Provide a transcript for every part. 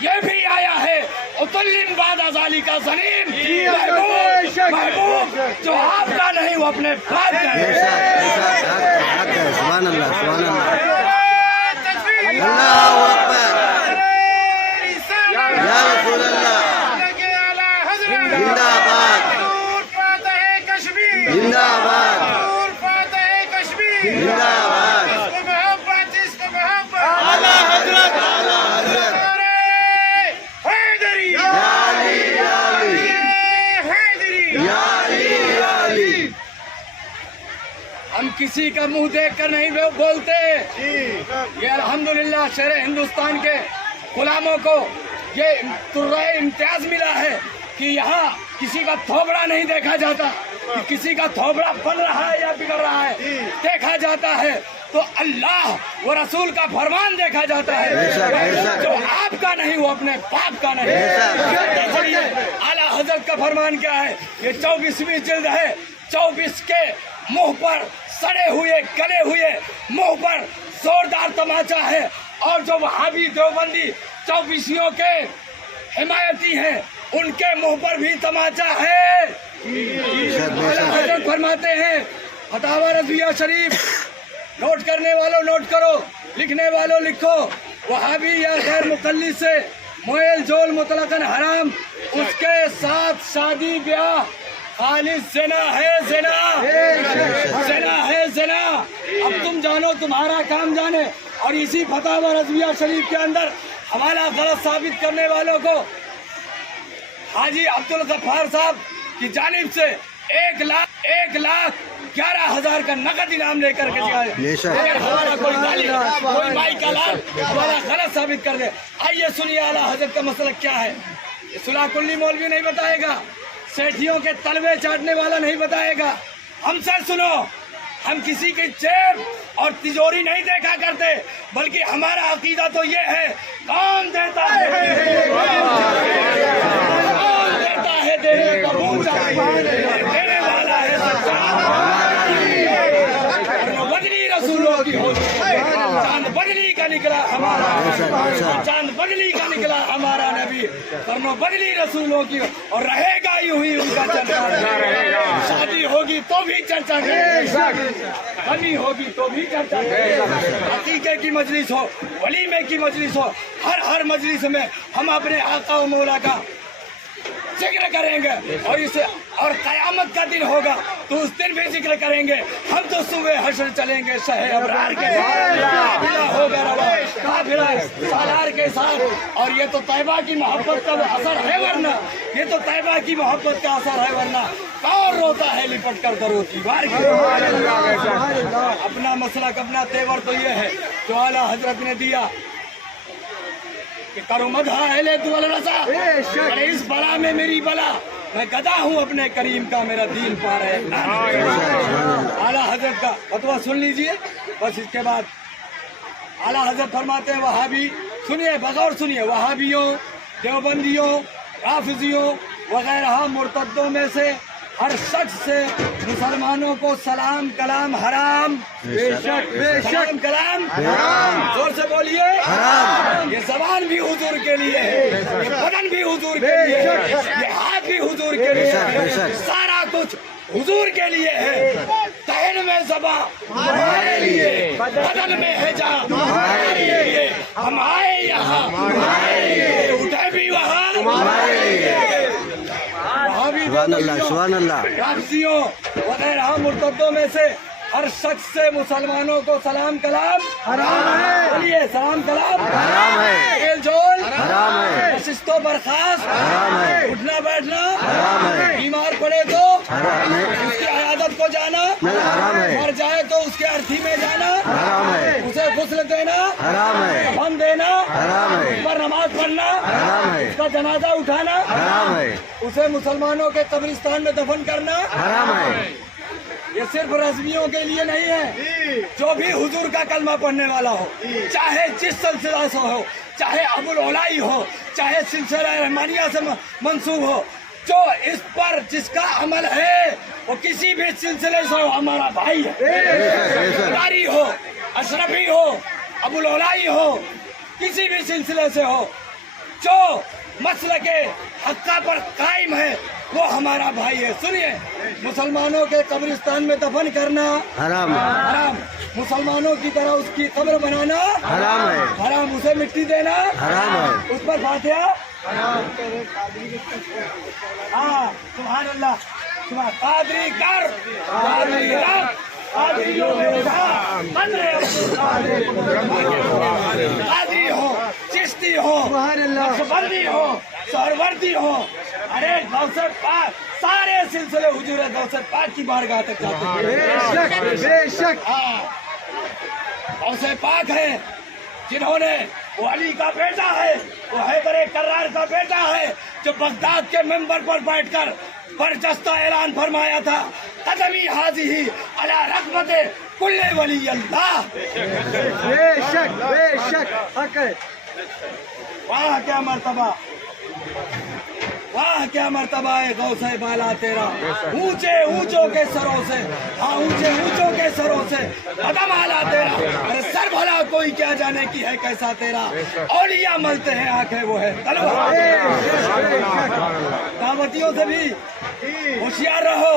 یہ بھی آیا ہے اتلم بعد ذالک ظنیم، محبوب جو آپ کا نہیں وہ اپنے باپ کا ہے۔ حق ہے، سبحان اللہ سبحان اللہ، اللہ اکبر، یا رسول اللہ، زندہ آباد، زندہ آباد، زندہ آباد، اعلیٰ حضرت، اعلیٰ حضرت، یا علی یا علی، یا علی یا علی۔ ہم کسی کا منہ دیکھ کر نہیں بولتے، یہ الحمدللہ شہر ہندوستان کے غلاموں کو یہ ترہ امتیاز ملا ہے کہ یہاں کسی کا تھوبڑا نہیں دیکھا جاتا، کہ کسی کا تھوبڑا بن رہا ہے یا بگڑ رہا ہے دیکھا جاتا ہے، تو اللہ و رسول کا فرمان دیکھا جاتا ہے، جو آپ کا نہیں وہ اپنے باپ کا نہیں۔ اعلیٰ حضرت کا فرمان کیا ہے؟ یہ 24ویں جلد ہے، 24 کے منہ پر سڑے ہوئے گلے ہوئے منہ پر زوردار تماچا ہے، اور جو وہابی دیوبندی 24ویوں کے حمایتی ہیں ان کے منہ پر بھی تماچا ہے۔ اعلیٰ حضرت فرماتے ہیں فتاوی رضویہ شریف، نوٹ کرنے والوں نوٹ کرو، لکھنے والوں لکھو، وہابی یا غیر مقلد سے میل جول مطلقاً حرام، اس کے ساتھ شادی بیاہ خالص زنا ہے، زنا زنا ہے، زنا۔ اب تم جانو، تمہارا کام جانے، اور اسی فتاوی رضویہ شریف کے اندر حوالہ غلط ثابت کرنے والوں کو حاجی عبدالغفار صاحب کی جانب سے 1,11,000 کا نقد انعام لے کر کے جائے۔ اگر ہمارا کوئی بھائی کا لال ہمارا غلط ثابت کر دے، آئیے سنیے اعلیٰ حضرت کا مسئلہ کیا ہے۔ یہ صلاح کلی مولوی نہیں بتائے گا، سیٹھیوں کے تلوے چاٹنے والا نہیں بتائے گا، ہم سے سنو۔ ہم کسی کی جیب اور تجوری نہیں دیکھا کرتے، بلکہ ہمارا عقیدہ تو یہ ہے، کون دیتا ہے دینے کا منہ چاہیے، دینے والا ہے سچا، بدلی رسولوں کی ہوتی ہے، چاند بدلی کا نکلا ہمارا، چاند بدلی کا نکلا ہمارا نبی، کرنو بدلی رسولوں کی، اور رہے گا یوں ہی ان کا چرچا، شادی ہوگی تو بھی چرچا کرے، غنی ہوگی تو بھی چرچا کرے، عقیقے کی مجلس ہو، ولیمے کی مجلس ہو، ہر مجلس میں ہم اپنے آقا و مولا کا ذکر کریں گے، اور قیامت کا دن ہوگا تو اس دن بھی ذکر کریں گے۔ ہم تو صبح حشر چلیں گے شہ ابرار کے ساتھ، ہوگا روا قافلہ سالار کے ساتھ، اور یہ تو طیبہ کی محبت کا اثر ہے، ورنہ یہ تو طیبہ کی محبت کا اثر ہے، ورنہ کون روتا ہے لپٹ کر درو دیوار کی۔ اپنا مسلک اپنا تیور تو یہ ہے جو اعلیٰ حضرت نے دیا کہ کرو مدح اہل دول رضا، ارے اس بلا میں میری بلا، میں گدا ہوں اپنے کریم کا، میرا دین پا رہے۔ اعلیٰ حضرت کا فتویٰ سن لیجئے، بس اس کے بعد اعلیٰ حضرت فرماتے ہیں وہابی، سنیے بغور سنیے، وہابیوں، دیوبندیوں، رافضیوں وغیرہ مرتدوں میں سے ہر شخص سے مسلمانوں کو سلام کلام حرام، سلام کلام حرام، زور سے بولیے حرام۔ یہ زبان بھی حضور کے لیے ہے، یہ بدن بھی حضور کے لیے ہے، یہ ہاتھ بھی حضور کے لیے ہے، سارا کچھ حضور کے لیے ہے۔ تہن میں زبان ہمارے لیے، بدن میں ہے جان ہمارے لیے، ہم آئے یہاں ہمارے لیے، اٹھے بھی وہاں ہمارے لیے۔ سبحان اللہ سبحان اللہ۔ رافضیوں وغیرہ مرتدوں میں سے ہر شخص سے مسلمانوں کو سلام کلام حرام ہے، بولیے سلام کلام حرام ہے، میل جول حرام ہے، نشست و برخاست حرام ہے، اٹھنا بیٹھنا حرام ہے، بیمار پڑے تو حرام ہے، اس کی عیادت کو جانا حرام ہے، مر جائے تو اس کے ارتھی میں جانا حرام ہے، اسے غسل دینا حرام ہے، ہم دینا حرام ہے، اس پر نماز پڑھنا حرام ہے، اس کا جنازہ اٹھانا حرام ہے، اسے مسلمانوں کے قبرستان میں دفن کرنا حرام ہے۔ یہ صرف رضویوں کے لیے نہیں ہے، جو بھی حضور کا کلمہ پڑھنے والا ہو، چاہے جس سلسلہ سے ہو، چاہے ابو العلائی ہو، چاہے سلسلہ رحمانیہ سے منسوب ہو، جو اس پر جس کا عمل ہے وہ کسی بھی سلسلے سے ہو، ہمارا بھائی ہے، قاری ہو، اشرفی ہو، ابو العلائی ہو، کسی بھی سلسلے سے ہو، جو مسلک حقہ پر قائم ہے وہ ہمارا بھائی ہے. سنیے, مسلمانوں کے قبرستان میں دفن کرنا حرام حرام, مسلمانوں کی طرح اس کی قبر بنانا حرام ہے حرام, اسے مٹی دینا حرام ہے اس پر فاتحہ. ہاں سبحان اللہ, سبحان قادری کر قادری رکھ قادری قادری ہو, چشتی ہو, نقشبندی ہو, سہروردی ہو, ارے غوث پاک سارے سلسلے حضور غوث پاک کی بارگاہ تک جاتے ہیں. بے شک ہاں غوث پاک ہے جنہوں نے, وہ علی کا بیٹا ہے, وہ حیدر کرار کا بیٹا ہے, جو بغداد کے ممبر پر بیٹھ کر برجستہ اعلان فرمایا تھا قدمی حاضی علی رغبت کل ولی اللہ. بے شک حق ہے. واہ کیا مرتبہ, واہ کیا مرتبہ ہے غوث بالا تیرا, اونچے اونچوں کے سروں سے, ہاں اونچے اونچوں کے سروں سے قدم اعلیٰ تیرا, ارے سر بھلا کوئی کیا جانے کی ہے کیسا تیرا, اولیاء ملتے ہیں آنکھیں وہ ہے تلوار. دعوتیوں سے بھی ہوشیار رہو.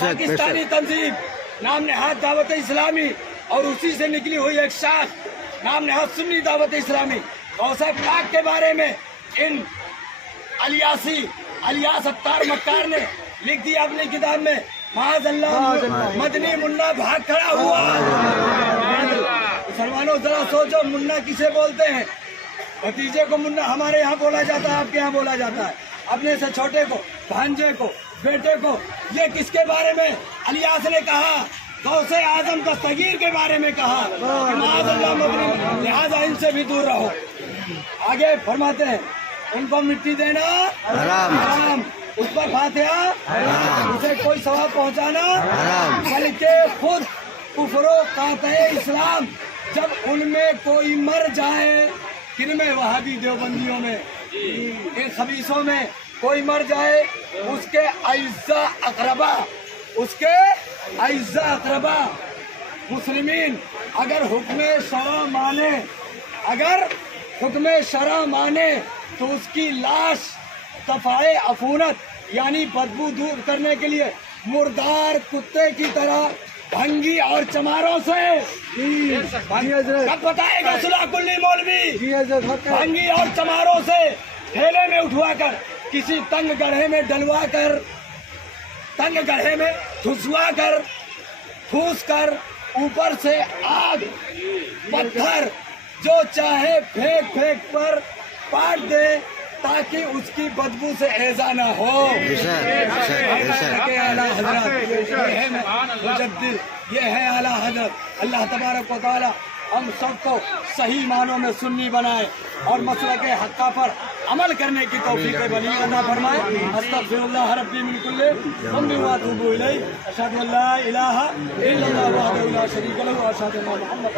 پاکستانی تنظیم نام نہاد دعوت اسلامی اور اسی سے نکلی ہوئی ایک شاخ نام نہاد سنی دعوت اسلامی غوث پاک کے بارے میں ان الیاس اتار مکار نے لکھ دیا اپنی کتاب میں, معاذ اللہ مدنی منا بھاگ کھڑا ہوا. مسلمانوں ذرا سوچو, منا کسے بولتے ہیں؟ بھتیجے کو منا ہمارے یہاں بولا جاتا ہے, آپ کے یہاں بولا جاتا ہے, اپنے سے چھوٹے کو, بھانجے کو, بیٹے کو. یہ کس کے بارے میں الیاس نے کہا؟ غوث اعظم دستگیر کے بارے میں کہا, معاذ اللہ مدنی, لہذا ان سے بھی دور رہو. آگے فرماتے ہیں ان کو مٹی دینا حرام, اس پر فاتحہ حرام, اسے کوئی ثواب پہنچانا حرام, بلکہ خود کفر و قاطع اسلام جب ان میں کوئی مر جائے, کن میں؟ وہابی دیوبندیوں میں, ان خبیثوں میں کوئی مر جائے, اس کے اعزاء اقربا, اس کے اعزاء اقربا مسلمین اگر حکم شرع مانے, اگر حکم شرع مانے تو اس کی لاش دفاع عفونت یعنی بدبو دور کرنے کے لیے مردار کتے کی طرح بھنگی اور چماروں سے, کب بتائے گا صلاح کلی مولوی, بھنگی اور چماروں سے ٹھیلے میں اٹھوا کر کسی تنگ گڑھے میں ڈلوا کر, تنگ گڑھے میں دھسوا کر, پھوس کر, اوپر سے آگ پتھر جو چاہے پھینک پھینک پر پاٹ دے تاکہ اس کی بدبو سے ایزا نہ ہو. اعلیٰ حضرت یہ ہے مجدد, یہ ہے اعلیٰ حضرت. اللہ تبارک و تعالی ہم سب کو صحیح معنوں میں سنی بنائے اور مسلک حقہ پر عمل کرنے کی توفیق ولی عطا فرمائے. استغفر اللہ ربی من کل ذنب واتوب الیہ, اشہد ان لا الہ الا اللہ وحدہ لا شریک لہ واشہد ان محمد